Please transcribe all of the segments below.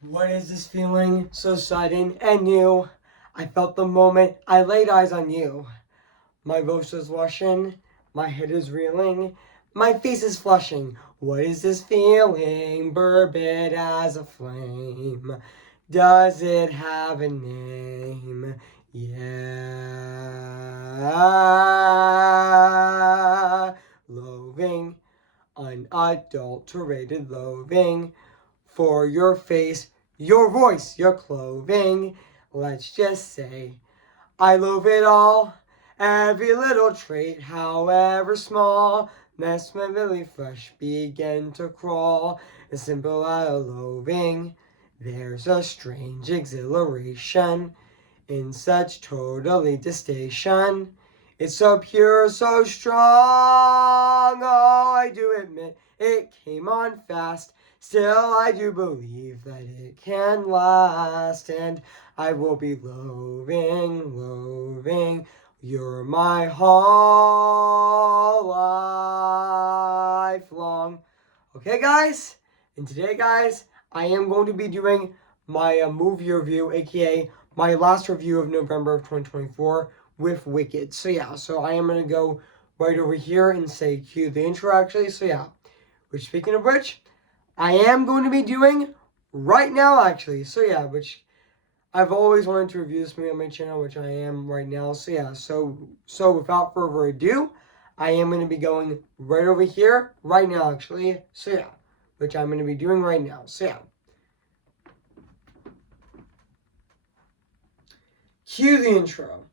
What is this feeling so sudden and new? I felt the moment I laid eyes on you. My voice is washing, my head is reeling, my face is flushing. What is this feeling? Burbid as a flame. Does it have a name? Yeah. Loathing, unadulterated loathing for your face, your voice, your clothing. Let's just say I love it all. Every little trait, however small, makes my very flesh begin to crawl. As simple as loathing, there's a strange exhilaration in such totally detestation. It's so pure, so strong. Oh, I do admit it came on fast. Still, I do believe that it can last. And I will be loathing, loathing. You're my whole life long. Okay, guys? And today, guys, I am going to be doing my movie review, aka my last review of November of 2024 with Wicked. So yeah, so I am going to go right over here and say cue the intro actually. So yeah, which speaking of which, I am going to be doing right now actually. So yeah, which I've always wanted to review this movie on my channel, which I am right now. So yeah, so without further ado, I am going to be going right over here right now actually. So yeah, which I'm going to be doing right now. So yeah. Cue the intro.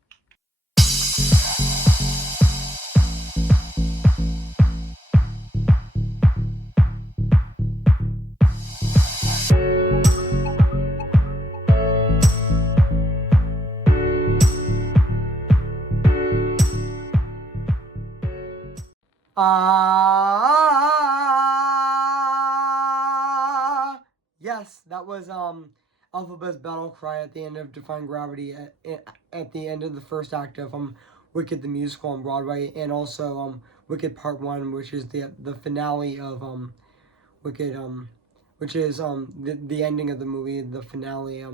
Yes, that was Alphabet's battle cry at the end of Defying Gravity at the end of the first act of Wicked the musical on Broadway, and also Wicked Part 1, which is the finale of Wicked which is the ending of the movie, the finale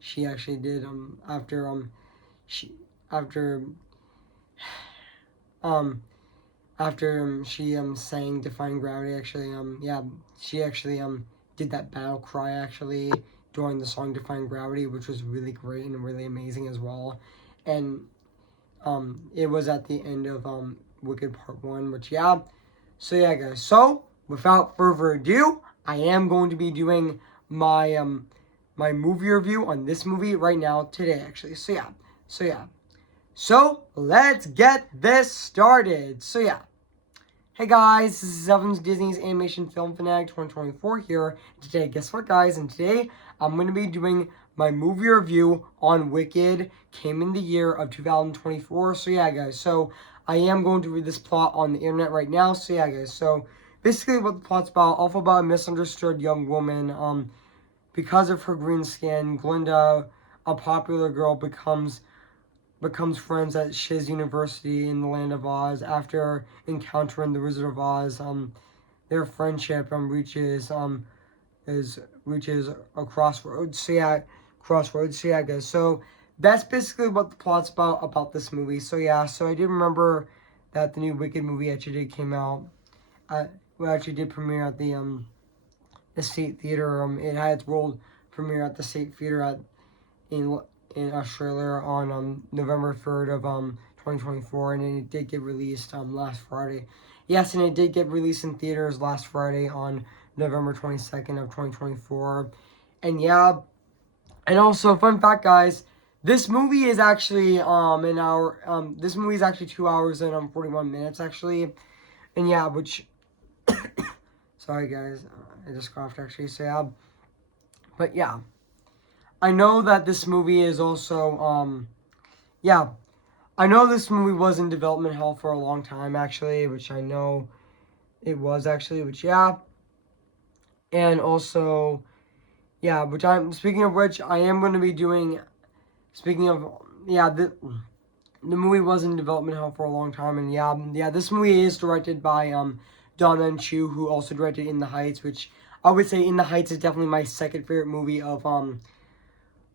she actually did she after um she sang Defying Gravity actually yeah, she actually did that battle cry actually during the song Defying Gravity, which was really great and really amazing as well. And it was at the end of Wicked Part 1, which yeah. So yeah, guys. So without further ado, I am going to be doing my my movie review on this movie right now today actually. So yeah. So yeah. So let's get this started. So yeah. Hey guys, this is Evans, Disney's Animation Film Fanatic 2024 here. Today, guess what guys? And today, I'm going to be doing my movie review on Wicked, came in the year of 2024. So yeah guys, so I am going to read this plot on the internet right now. So yeah guys, so basically what the plot's about, also about a misunderstood young woman. Because of her green skin, Glinda, a popular girl, becomes friends at Shiz University in the Land of Oz. After encountering the Wizard of Oz, their friendship reaches a crossroads. So yeah, crossroads. So yeah, guys. So that's basically what the plot's about this movie. So yeah, so I did remember that the new Wicked movie actually did came out. Well, actually did premiere at the State Theater. It had its world premiere at the State Theater in Australia on November 3rd of 2024, and it did get released last Friday. Yes, and it did get released in theaters last Friday on November 22nd of 2024. And yeah, and also fun fact guys, this movie is actually an hour this movie is actually 2 hours and 41 minutes actually. And yeah, which sorry guys, I just coughed actually. So yeah, but yeah, I know that this movie is also yeah, I know this movie was in development hell for a long time, actually, which I know it was actually, which yeah, and also yeah, which I'm speaking of which I am going to be doing. Speaking of yeah, the movie was in development hell for a long time, and yeah, this movie is directed by Don Chu, who also directed In the Heights, which I would say In the Heights is definitely my second favorite movie of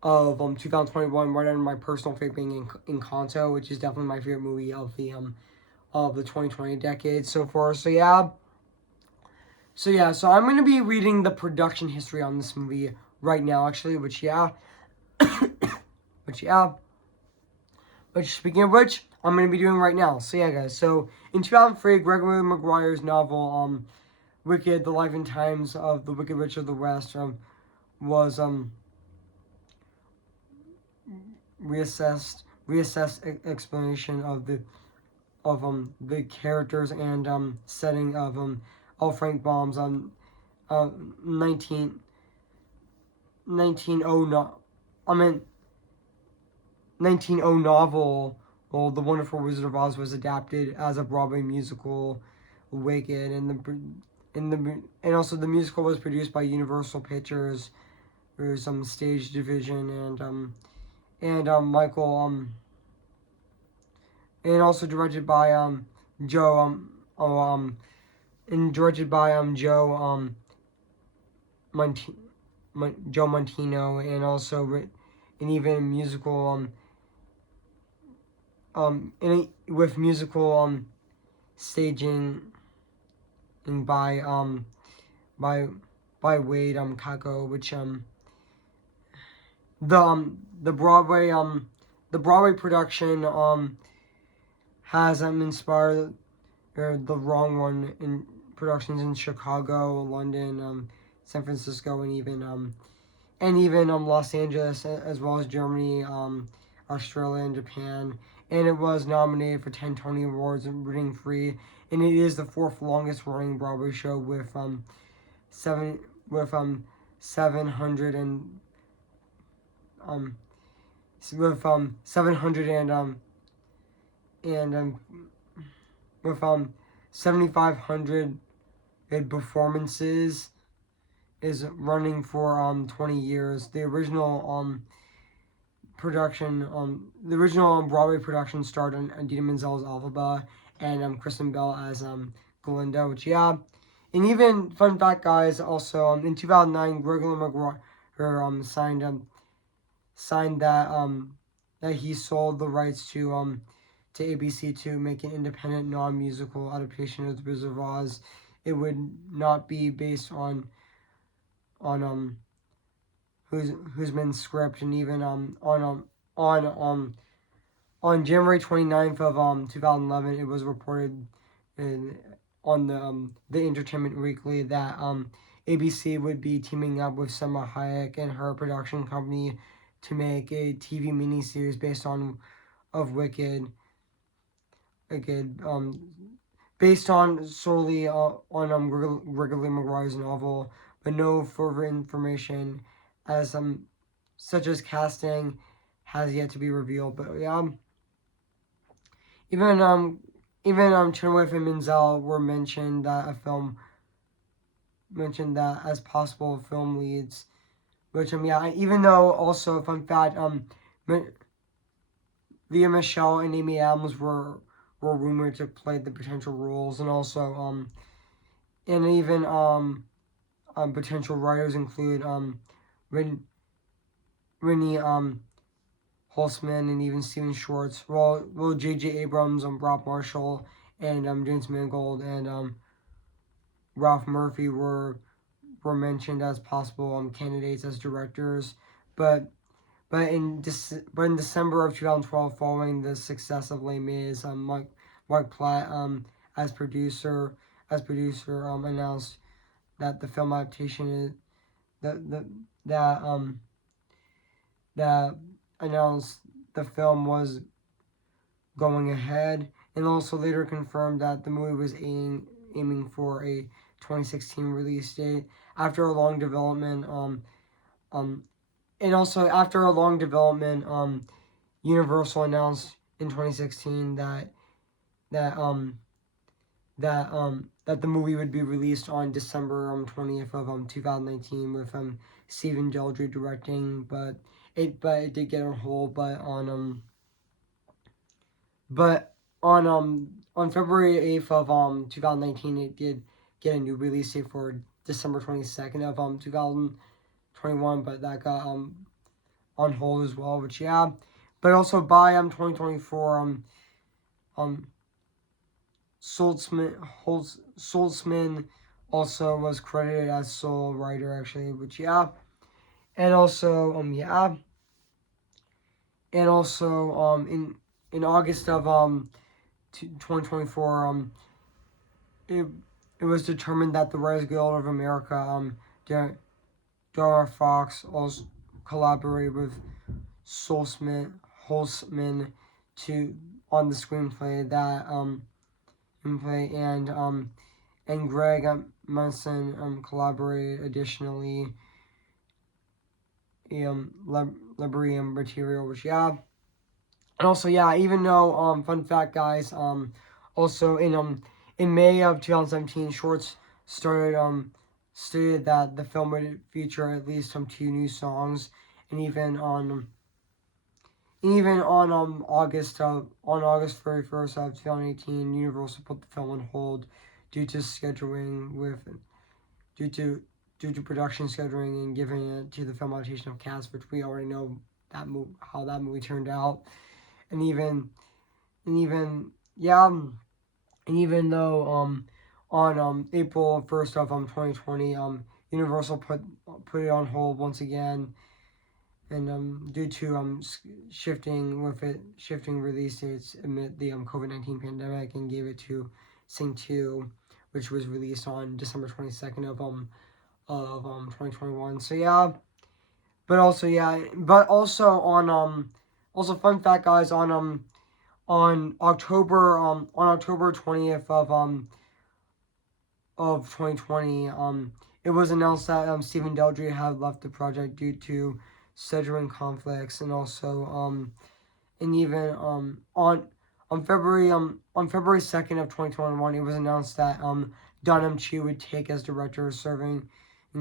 2021, right under my personal favorite being Encanto, which is definitely my favorite movie of the 2020 decade so far. So yeah. So I'm gonna be reading the production history on this movie right now, actually, which speaking of which, I'm gonna be doing right now. So yeah, guys. So in 2003, Gregory Maguire's novel Wicked: The Life and Times of the Wicked Witch of the West was reassessed explanation of the characters and setting of L. Frank Baum's 1900 novel. Well, The Wonderful Wizard of Oz was adapted as a Broadway musical, Wicked, and also the musical was produced by Universal Pictures. There's some stage division and Michael and also directed by Joe and directed by Monti- Joe Montino, and also and even musical with musical staging and by by Wade Kako, which the Broadway production has inspired the wrong one in productions in Chicago, London, San Francisco, and even Los Angeles, as well as Germany, Australia, and Japan. And it was nominated for 10 Tony Awards and rating free. And it is the fourth longest running Broadway show with seven with 700 and with 700 and with 7,500 performances, is running for 20 years. The original Broadway production starred Idina Menzel as Elphaba and Kristen Bell as Glinda, which yeah. And even fun fact, guys, also in 2009, Gregory Maguire signed that he sold the rights to ABC to make an independent non-musical adaptation of The Wizard of Oz. It would not be based on Huysman's script, and even on January 29th of 2011, it was reported on the Entertainment Weekly that ABC would be teaming up with Selma Hayek and her production company to make a TV miniseries based on Wicked, based on solely on Gregory Maguire's novel, but no further information as such as casting has yet to be revealed. But yeah, even Chenoweth and Menzel were mentioned that as possible film leads, which yeah, even though also fun fact Leah Michelle and Amy Adams were rumored to play the potential roles, and also and even potential writers include Rennie Holzman and even Steven Schwartz. Well, J.J. Abrams, Rob Marshall, and James Mangold and Ralph Murphy were mentioned as possible candidates as directors, but in December of 2012, following the success of Les Mis, Mark Platt as producer announced that the film adaptation is that announced the film was going ahead, and also later confirmed that the movie was aiming for a 2016 release date after a long development. And also after a long development, Universal announced in 2016 that the movie would be released on December 20th of 2019 with Stephen Daldry directing, but it did get on hold. But on February 8th of 2019, it did get a new release date for December 22nd of 2021, but that got on hold as well. Which yeah, but also by 2024 Saltzman also was credited as sole writer actually, which yeah, and also in August of 2024 it was determined that the Writers Guild of America Dara Fox also collaborated with Holtzman on the screenplay and Greg Munson collaborated additionally library material, which yeah, and also yeah, even though fun fact guys, also in May of 2017, Shorts stated that the film would feature at least 2 new songs, and even on August 31st of 2018, Universal put the film on hold due to production scheduling and giving it to the film adaptation of Cats, which we already know how that movie turned out, and even though on April 1st of 2020 Universal put it on hold once again, and due to shifting release dates amid the COVID-19 pandemic, and gave it to Sing 2, which was released on December 22nd of 2021. So yeah, but also on fun fact guys, on October 20th of 2020 it was announced that Stephen Daldry had left the project due to scheduling conflicts, and also and even on February 2nd of 2021 it was announced that Don Chu would take as director. Serving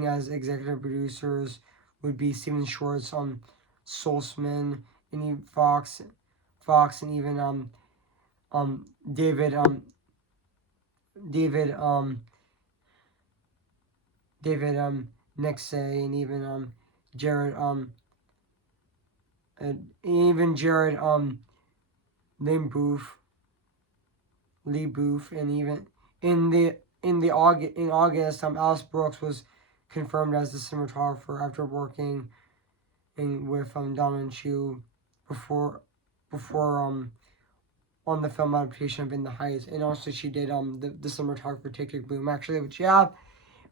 as executive producers would be Stephen Schwartz, Saltzman, and Fox, and even David Nixay, and even Jared Lee Booth, and even in August Alice Brooks was confirmed as the cinematographer after working with Don and Chu before on the film adaptation of In the Heights, and also she did the cinematographer Tick Tick Boom actually, which yeah.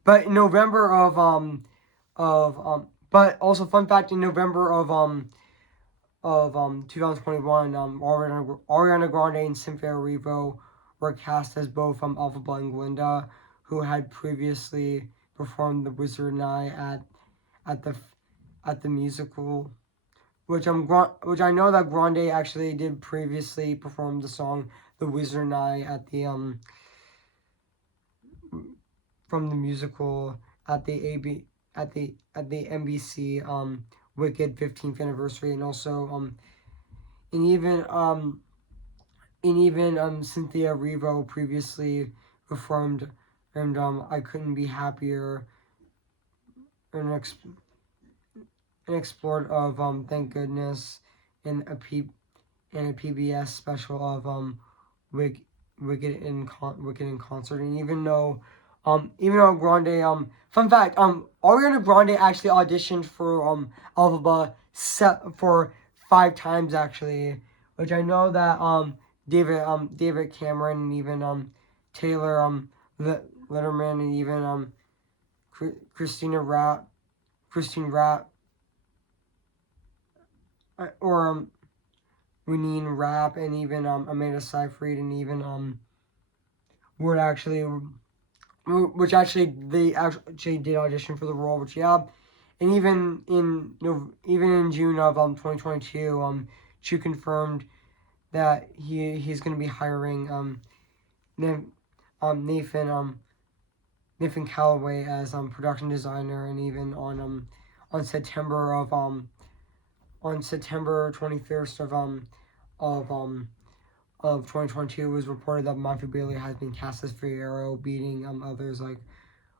But in November but also fun fact, in November of 2021, Ariana Grande and Cynthia Erivo were cast as both Elphaba and Glinda, who had previously performed The Wizard and I at the musical, which I know that Grande actually did previously perform the song The Wizard and I at the from the musical at the NBC Wicked 15th anniversary, and also and even Cynthia Erivo previously performed and I Couldn't Be Happier, and explored of Thank Goodness in a PBS special of Wicked in concert. And even though Grande fun fact, Ariana Grande actually auditioned for Elphaba for 5 times actually, which I know that David Cameron, and even Taylor Letterman, and even Christine Rapp, or Reneen Rapp, and even Amanda Seyfried, and even would actually, which actually they actually did audition for the role, which yeah. And even in June of 2022, Chu confirmed that he's going to be hiring Nathan Callaway as production designer, and even on September 21st of 2022, it was reported that Matthew Bailey has been cast as Fiyero, beating others like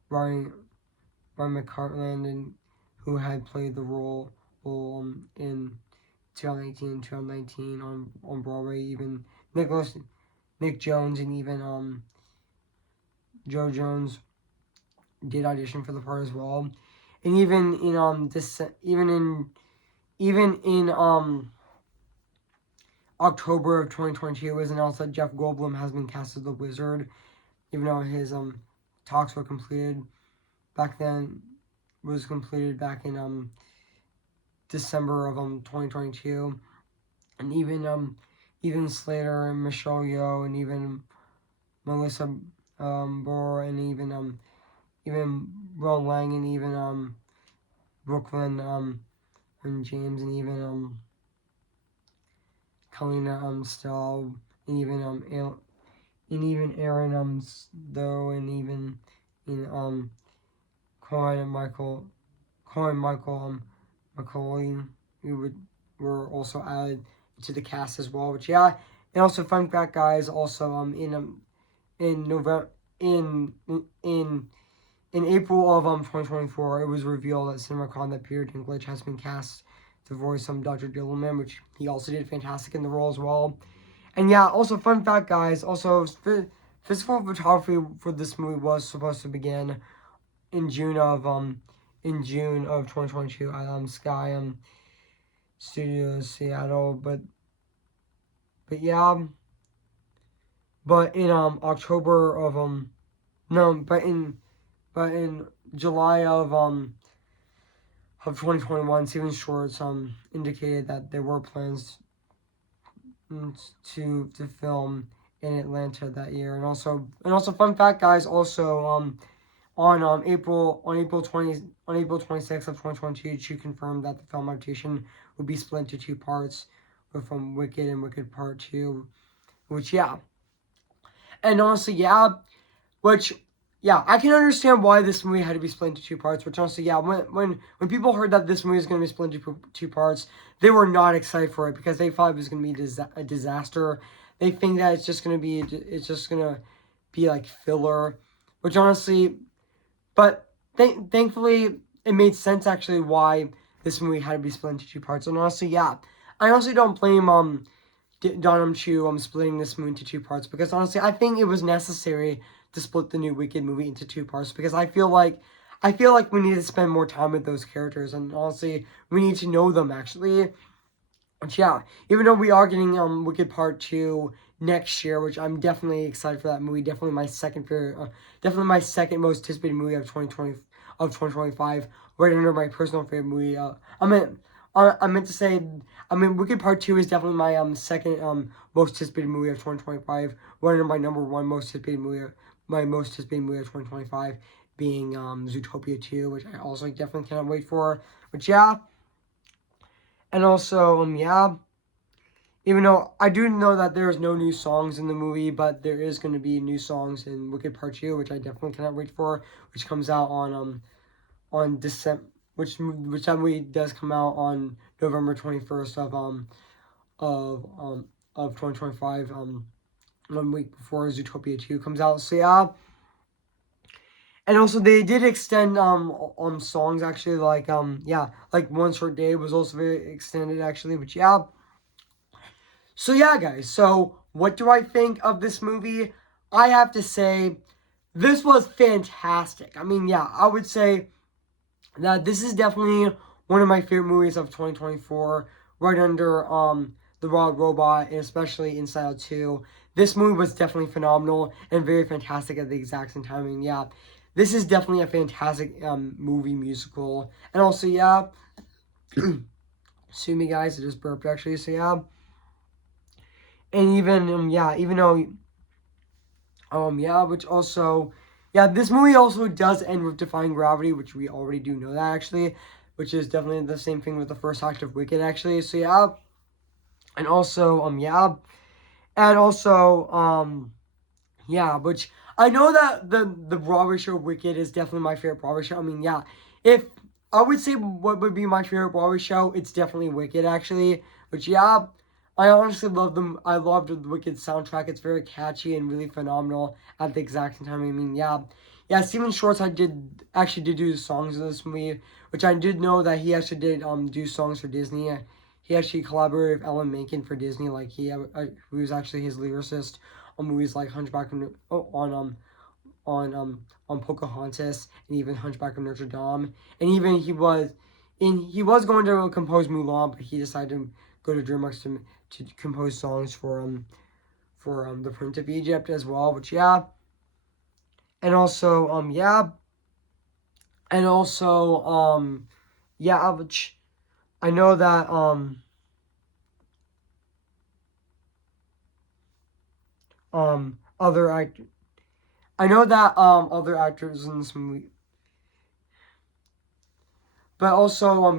Ryan McCartland, and who had played the role in 2018, 2019 on Broadway. Even Nick Jones, and even Joe Jones did audition for the part as well. And even in October of 2022, it was announced that Jeff Goldblum has been cast as the Wizard, even though his talks were completed back then. Was completed back in December of 2022, and even Slater and Michelle Yeoh and even Melissa Bohr and even Ron Lang and even Brooklyn and James and even Kalina Stahl and even Aaron Stowe and even in Corin Michael McCauley, who were also added to the cast as well. Which and also fun fact, guys, also in November in April of 2024, it was revealed at CinemaCon that Peter Dinklage has been cast to voice Dr. Dillerman, which he also did fantastic in the role as well. And also fun fact, guys, also physical photography for this movie was supposed to begin in June of 2022 at Sky Studios Seattle, but in October of in July of 2021, Steven Schwartz indicated that there were plans to film in Atlanta that year. And also fun fact, guys, also on April 26th of 2022, she confirmed that the film adaptation would be split into two parts, with Wicked and Wicked Part 2, which and honestly which I can understand why this movie had to be split into two parts, which honestly when people heard that this movie was going to be split into two parts, they were not excited for it because they thought it was going to be a disaster. They think that it's just going to be like filler, which honestly, but thankfully it made sense actually why this movie had to be split into two parts. And honestly, I honestly don't blame Donham Chu splitting this movie into two parts, because honestly I think it was necessary to split the new Wicked movie into two parts, because I feel like we need to spend more time with those characters, and honestly we need to know them actually. Which even though we are getting Wicked Part 2 next year, which I'm definitely excited for that movie. Definitely my second favorite, definitely my second most anticipated movie of 2025, right under my personal favorite movie. I meant to say, Wicked Part 2 is definitely my second most anticipated movie of 2025, right under my number one most anticipated movie, my most anticipated movie of 2025 being Zootopia 2, which I also definitely cannot wait for. But and also even though I do know that there's no new songs in the movie, but there is going to be new songs in Wicked Part 2, which I definitely cannot wait for, which comes out on December, which that movie does come out on November 21st of 2025, 1 week before Zootopia 2 comes out. So and also they did extend on songs actually, like like One Short Day was also very extended actually, which So guys, so what do I think of this movie? I have to say, this was fantastic. I mean, I would say that this is definitely one of my favorite movies of 2024, right under The Wild Robot, and especially Inside Out 2. This movie was definitely phenomenal and very fantastic at the exact same time. And this is definitely a fantastic movie musical. And also, excuse me guys, I just burped actually, so and even even though which also this movie also does end with Defying Gravity, which we already do know that actually, which is definitely the same thing with the first act of Wicked actually. So and also and also which I know that the Broadway show Wicked is definitely my favorite Broadway show. I mean, if I would say what would be my favorite Broadway show, it's definitely Wicked actually. Which I honestly love them. I loved the Wicked soundtrack. It's very catchy and really phenomenal at the exact same time. I mean, yeah, Stephen Schwartz actually did do songs in this movie, which I did know that he actually did do songs for Disney. He actually collaborated with Ellen Menken for Disney, like who was actually his lyricist on movies like Hunchback of, on Pocahontas and even Hunchback of Notre Dame, and even he was going to compose Mulan, but he decided to go to DreamWorks to compose songs for the Prince of Egypt as well. Which yeah, and also and also which I know that other act I know that other actors in this movie, but also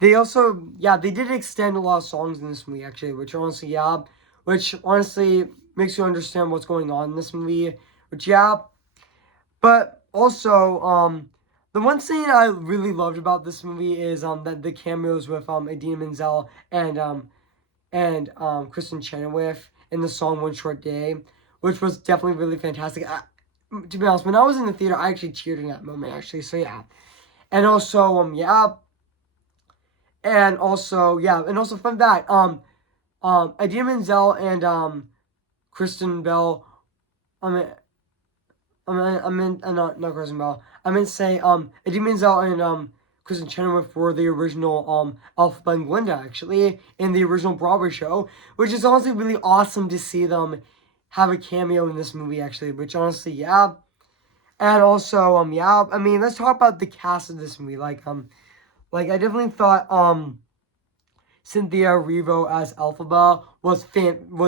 they did extend a lot of songs in this movie actually, which honestly makes you understand what's going on in this movie. Which but also the one thing I really loved about this movie is that the cameos with Idina Menzel and Kristen Chenoweth in the song "One Short Day," which was definitely really fantastic. To be honest, when I was in the theater, I actually cheered in that moment actually. So yeah, and also and also fun fact Idina Menzel and Kristen Bell. Not Kristen Bell. I meant to say Idina Menzel and Kristen Chenoweth were the original Alpha and Glinda actually in the original Broadway show, which is honestly really awesome to see them have a cameo in this movie actually. Which honestly and also I mean, let's talk about the cast of this movie. Like I definitely thought Cynthia Erivo as Elphaba was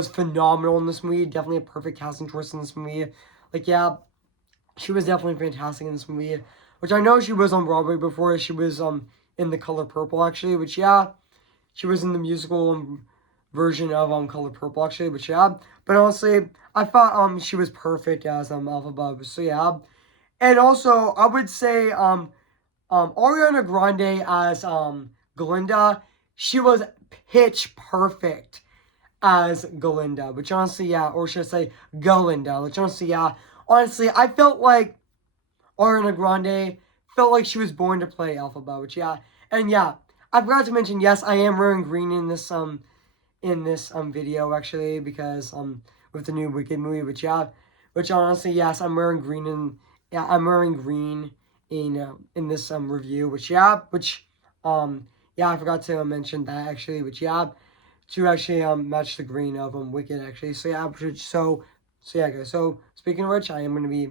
phenomenal in this movie. Definitely a perfect casting choice in this movie. Like she was definitely fantastic in this movie, which I know she was on Broadway before. She was in The Color Purple actually, which she was in the musical version of Color Purple actually, which but honestly, I thought she was perfect as Elphaba. So and also I would say Ariana Grande as Glinda, she was pitch perfect as Glinda, which honestly, or should I say Galinda, which honestly, honestly, I felt like Ariana Grande felt like she was born to play Elphaba, which and I forgot to mention, yes, I am wearing green in this video actually because with the new Wicked movie, which honestly, yes, I'm wearing green I'm wearing green in this review, which I forgot to mention that actually, which to actually match the green of Wicked actually. So guys. So speaking of which, I am gonna be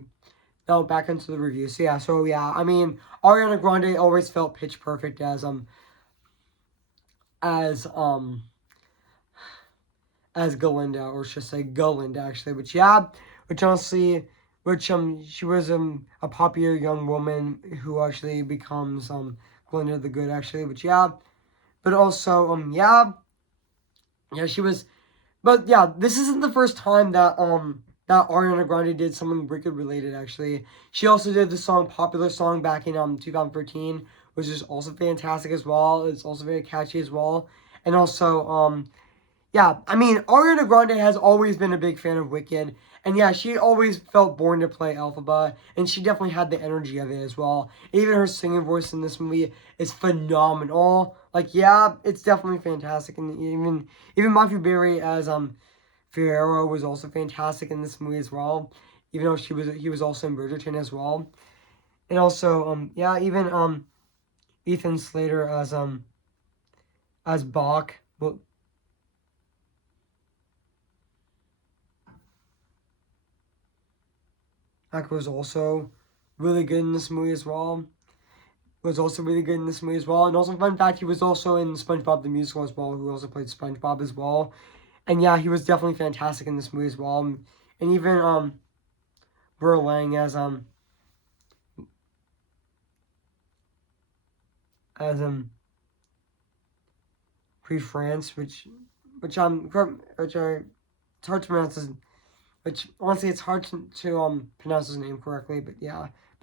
now back into the review. I mean Ariana Grande always felt pitch perfect as as Galinda, or should I say Galinda actually, which honestly she was a popular young woman who actually becomes Glinda the Good actually, but also she was. But this isn't the first time that Ariana Grande did something Wicked related actually. She also did the song Popular Song back in 2013, which is also fantastic as well. It's also very catchy as well. And also I mean Ariana Grande has always been a big fan of Wicked. And she always felt born to play Elphaba, and she definitely had the energy of it as well. Even her singing voice in this movie is phenomenal. Like, it's definitely fantastic. And even Matthew Berry as Fiyero was also fantastic in this movie as well. Even though he was also in Bridgerton as well. And also even Ethan Slater as Bach. Well, Bach was also really good in this movie as well. Was also really good in this movie as well. And also, fun fact, he was also in SpongeBob the Musical as well, who also played SpongeBob as well. And he was definitely fantastic in this movie as well. And even Burr Lang as Pre France, it's hard to pronounce his, which honestly it's hard to pronounce his name correctly, but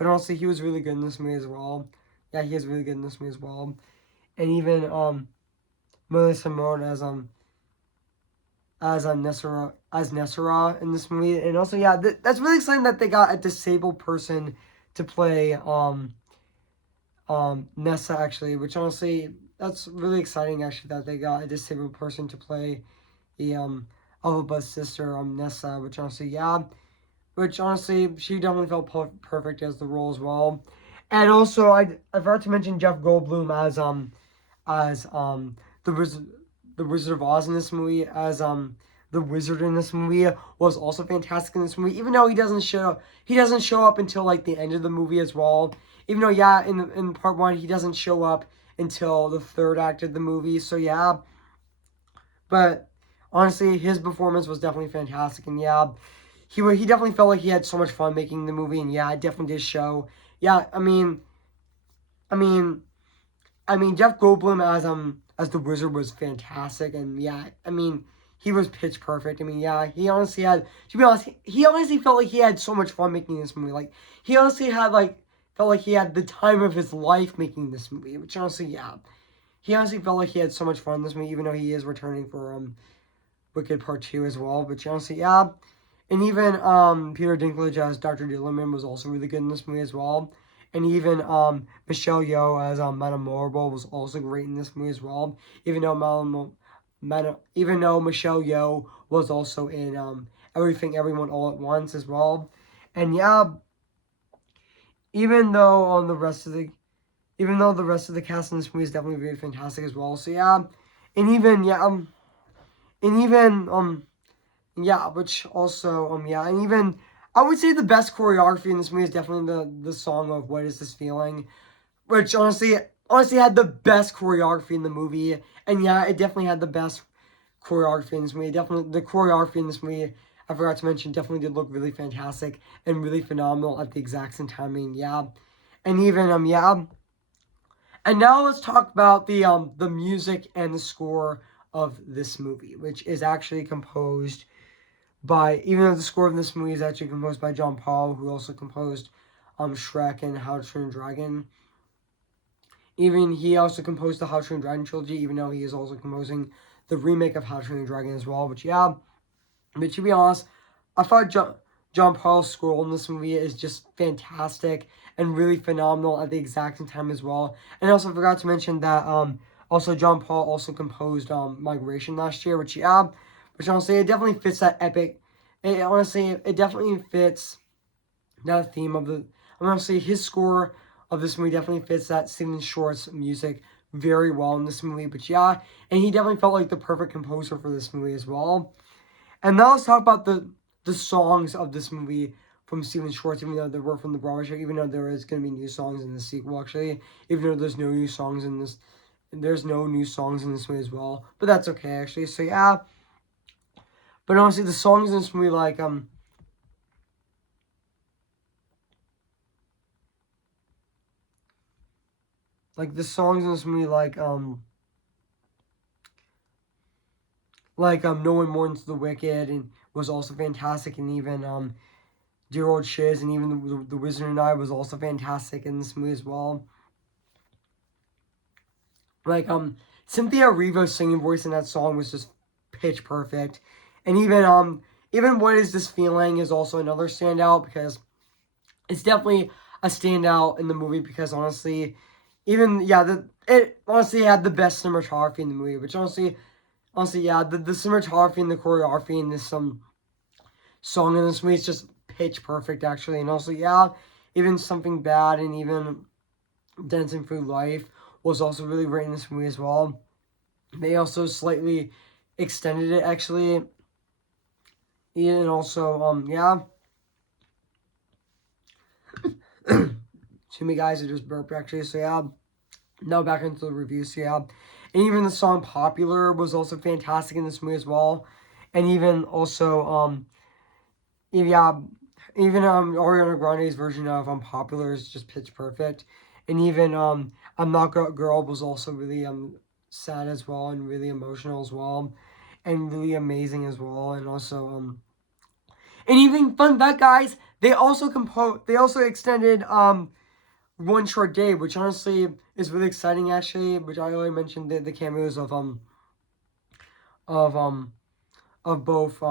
honestly he was really good in this movie as well. He is really good in this movie as well. And even Melissa Simone as Nessara in this movie. And also, yeah, that's really exciting that they got a disabled person to play Nessa, actually, which honestly, that's really exciting, actually, that they got a disabled person to play the Elphaba's sister, Nessa, which honestly, yeah, which honestly, she definitely felt perfect as the role as well. And also, I forgot to mention Jeff Goldblum as the Wizard of Oz in this movie, as the wizard in this movie was also fantastic in this movie. Even though he doesn't show up until like the end of the movie as well. Even though, yeah, in part one he doesn't show up until the third act of the movie. So yeah, but honestly, his performance was definitely fantastic, and yeah, he definitely felt like he had so much fun making the movie, and yeah, it definitely did show. Yeah, I mean, Jeff Goldblum as the wizard was fantastic, and yeah, he was pitch perfect. Yeah, he honestly had, to be honest, he honestly felt like he had so much fun making this movie. Like, he honestly had felt like he had the time of his life making this movie, which honestly, yeah, he honestly felt like he had so much fun in this movie, even though he is returning for Wicked Part 2 as well. But honestly, yeah, and even Peter Dinklage as Dr. Dillerman was also really good in this movie as well. And even Michelle Yeoh as Madame Morrible was also great in this movie as well. Even though Michelle Yeoh was also in Everything Everyone All at Once as well. And yeah, even though on the rest of the even though the rest of the cast in this movie is definitely very fantastic as well. So yeah, and even yeah and even yeah, which also yeah, and even I would say the best choreography in this movie is definitely the song of What Is This Feeling, which honestly had the best choreography in the movie. And yeah, it definitely had the best choreography in this movie. Definitely the choreography in this movie, I forgot to mention, definitely did look really fantastic and really phenomenal at the exact same time. Yeah. And even yeah. And now let's talk about the music and the score of this movie, which is actually composed by, even though the score of this movie is actually composed by John Paul, who also composed Shrek and How to Train a Dragon. Even he also composed the How to Train a Dragon trilogy, even though he is also composing the remake of How to Train a Dragon as well. But yeah, but to be honest, I thought John Paul's score in this movie is just fantastic and really phenomenal at the exact same time as well. And I also forgot to mention that also John Paul also composed Migration last year, which yeah, which honestly it definitely fits that epic. It definitely fits that theme of the. Honestly, his score of this movie definitely fits that Stephen Schwartz music very well in this movie. But yeah, and he definitely felt like the perfect composer for this movie as well. And now let's talk about the songs of this movie from Stephen Schwartz, even though they were from the Broadway show, even though there is going to be new songs in the sequel, actually. Even though there's no new songs in this, there's no new songs in this movie as well. But that's okay, actually. So yeah. But honestly, the songs in this movie, like the songs in this movie, No One Mourns the Wicked, and was also fantastic, and even Dear Old Shiz, and even the Wizard and I was also fantastic in this movie as well. Like Cynthia Erivo's singing voice in that song was just pitch perfect, and even What Is This Feeling is also another standout, because it's definitely a standout in the movie, because honestly, even yeah, it honestly had the best cinematography in the movie, which honestly yeah, the cinematography and the choreography in this song in this movie is just pitch perfect, actually. And also yeah, even Something Bad and even Dancing Through Life was also really great in this movie as well. They also slightly extended it, actually. And also yeah. To me, guys, it just burped, actually. So yeah, now back into the review. So yeah, and even the song Popular was also fantastic in this movie as well. And even also yeah, even Ariana Grande's version of Popular is just pitch perfect. And even I'm Not Girl was also really sad as well, and really emotional as well, and really amazing as well. And also and even fun fact, guys, they also extended One Short Day, which honestly is really exciting, actually. Which I already mentioned the cameos of of both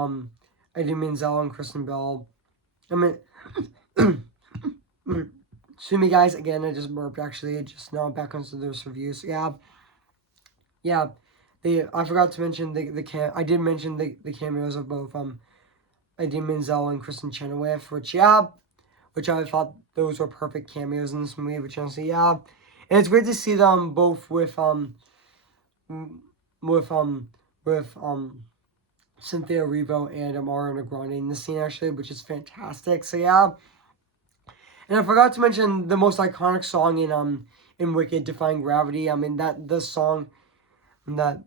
Idina Menzel and Kristen Bell. I mean, excuse me, guys. Again, I just burped. Actually, just now back onto those reviews. Yeah. I forgot to mention I did mention the cameos of both Idina Menzel and Kristen Chenoweth, which I thought those were perfect cameos in this movie. Which honestly, and it's great to see them both with with Cynthia Erivo and Ariana Grande in the scene, actually, which is fantastic. So and I forgot to mention the most iconic song in Wicked, "Defying Gravity." I mean the song in the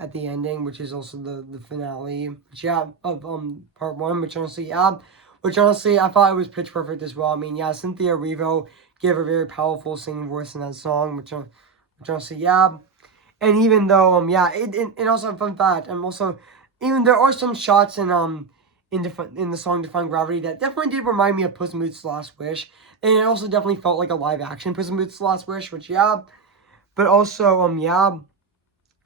at the ending, which is also the finale, of part one, which honestly I thought it was pitch perfect as well. I mean Cynthia Erivo gave a very powerful singing voice in that song, which honestly and even though and also a fun fact, and also even there are some shots in the song "Defying Gravity" that definitely did remind me of Puss in Boots: The Last Wish, and it also definitely felt like a live action Puss in Boots: The Last Wish, which but also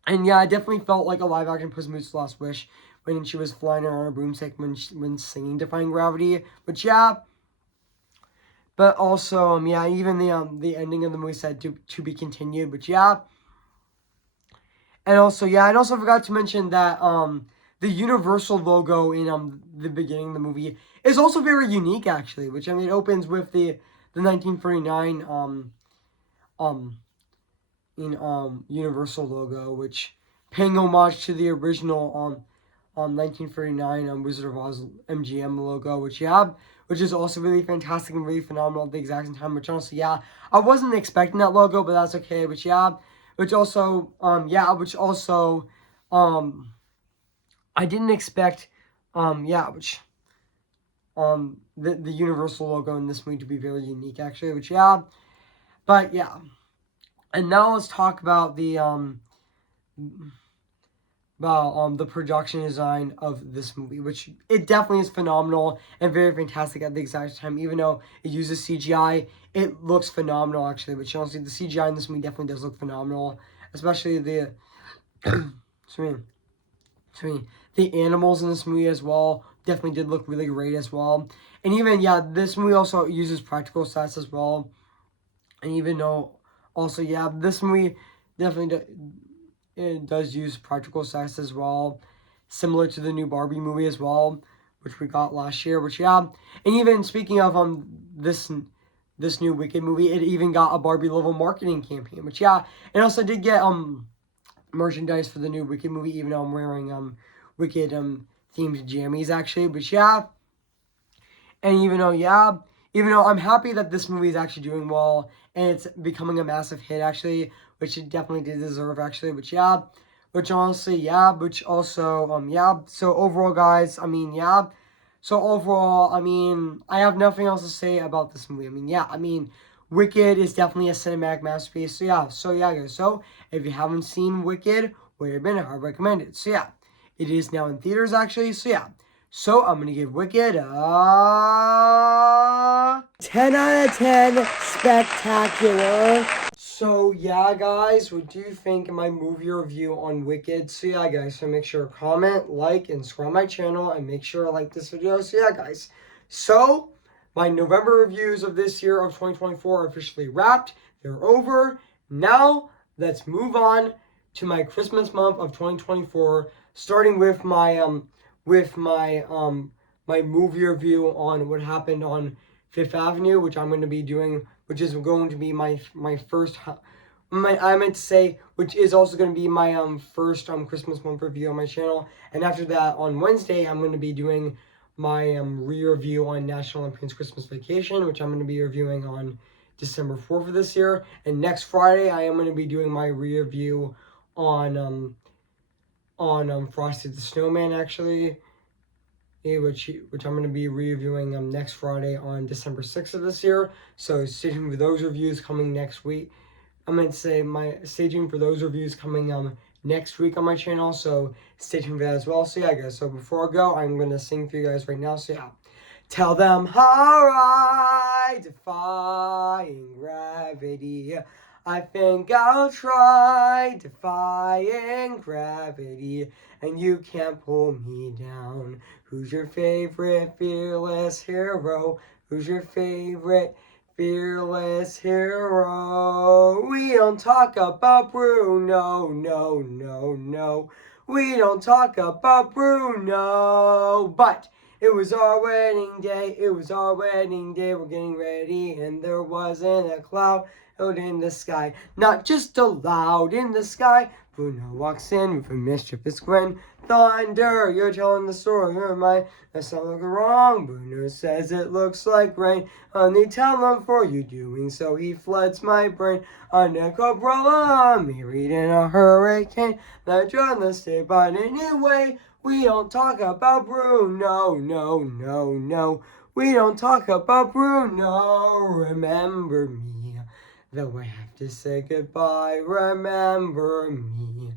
and it definitely felt like a live action Puss in Boots: The Last Wish when she was flying around on a broomstick when singing "Defying Gravity," which but also even the ending of the movie said to be continued, which and also I forgot to mention that the Universal logo in the beginning of the movie is also very unique, actually, which it opens with the 1949 Universal logo, which paying homage to the original 1949 Wizard of Oz MGM logo, which is also really fantastic and really phenomenal at the exact same time. Which honestly, I wasn't expecting that logo, but that's okay. Which which also I didn't expect which the Universal logo in this movie to be very unique, actually. Which but and now let's talk about the production design of this movie, which it definitely is phenomenal and very fantastic at the exact time. Even though it uses CGI, it looks phenomenal, actually. Which honestly, the CGI in this movie definitely does look phenomenal, especially the the animals in this movie as well definitely did look really great as well. And even this movie also uses practical sets as well. And even though also this movie definitely it does use practical sets as well, similar to the new Barbie movie as well, which we got last year. Which and even speaking of this new Wicked movie, it even got a Barbie level marketing campaign. Which and also did get merchandise for the new Wicked movie, even though I'm wearing Wicked themed jammies, actually. But and even though I'm happy that this movie is actually doing well and it's becoming a massive hit, actually, which it definitely did deserve, actually. Which honestly, which also, so overall, guys, so overall, I have nothing else to say about this movie. Wicked is definitely a cinematic masterpiece. So guys. So if you haven't seen Wicked, where you've been, I recommend it. So it is now in theaters, actually. So I'm gonna give Wicked a 10 out of 10 spectacular. So guys, what do you think of my movie review on Wicked? So guys, so make sure to comment, like, and subscribe my channel, and make sure to like this video. So guys, so my November reviews of this year of 2024 are officially wrapped. They're over. Now let's move on to my Christmas month of 2024, starting with my my movie review on what happened on Fifth Avenue, which I'm going to be doing, which is going to be my first. I meant to say, which is also going to be my first Christmas month review on my channel. And after that, on Wednesday, I'm going to be doing my re-review on National Lampoon's Christmas Vacation, which I'm going to be reviewing on December 4th of this year. And next Friday, I am going to be doing my re-review on Frosty the Snowman, actually. Which I'm going to be reviewing next Friday on December 6th of this year. So stay tuned for those reviews coming next week. I meant to say stay tuned for those reviews coming next week on my channel. So stay tuned for that as well. So guys. So before I go, I'm going to sing for you guys right now. So tell them, alright, defying gravity. I think I'll try defying gravity, and you can't pull me down. Who's your favorite fearless hero? Who's your favorite fearless hero? We don't talk about Bruno, no, no, no. We don't talk about Bruno, but it was our wedding day, it was our wedding day, we're getting ready, and there wasn't a cloud out in the sky, not just a loud in the sky. Bruno walks in with a mischievous grin. Thunder, you're telling the story, you're mine. That's not looking wrong. Bruno says it looks like rain. Honey, tell him for you doing so. He floods my brain. On a umbrella, married in a hurricane. Let you on the stay, but anyway, we don't talk about Bruno, no, no, no. We don't talk about Bruno. Remember me, though I have to say goodbye. Remember me.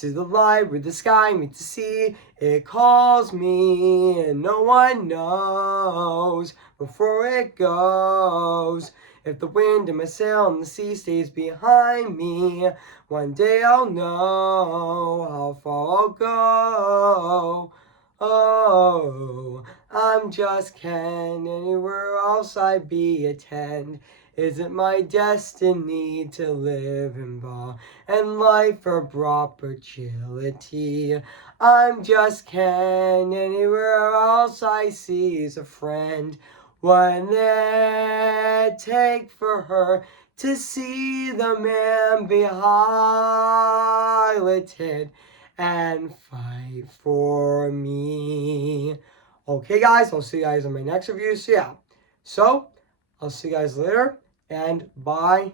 To the light where the sky meets the sea, it calls me, and no one knows before it goes. If the wind in my sail and the sea stays behind me, one day I'll know how far I'll go. Oh, I'm just Ken, anywhere else I'd be attend. Is it my destiny to live in bar and life for proper agility? I'm just Ken, anywhere else I see is a friend. Wouldn't it take for her to see the man be highlighted and fight for me? Okay, guys, I'll see you guys in my next review. So, yeah. So, I'll see you guys later, and bye